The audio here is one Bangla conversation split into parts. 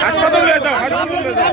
হাসপাতালে দাও হাসপাতালে দাও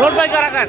রোড বাই কারাকার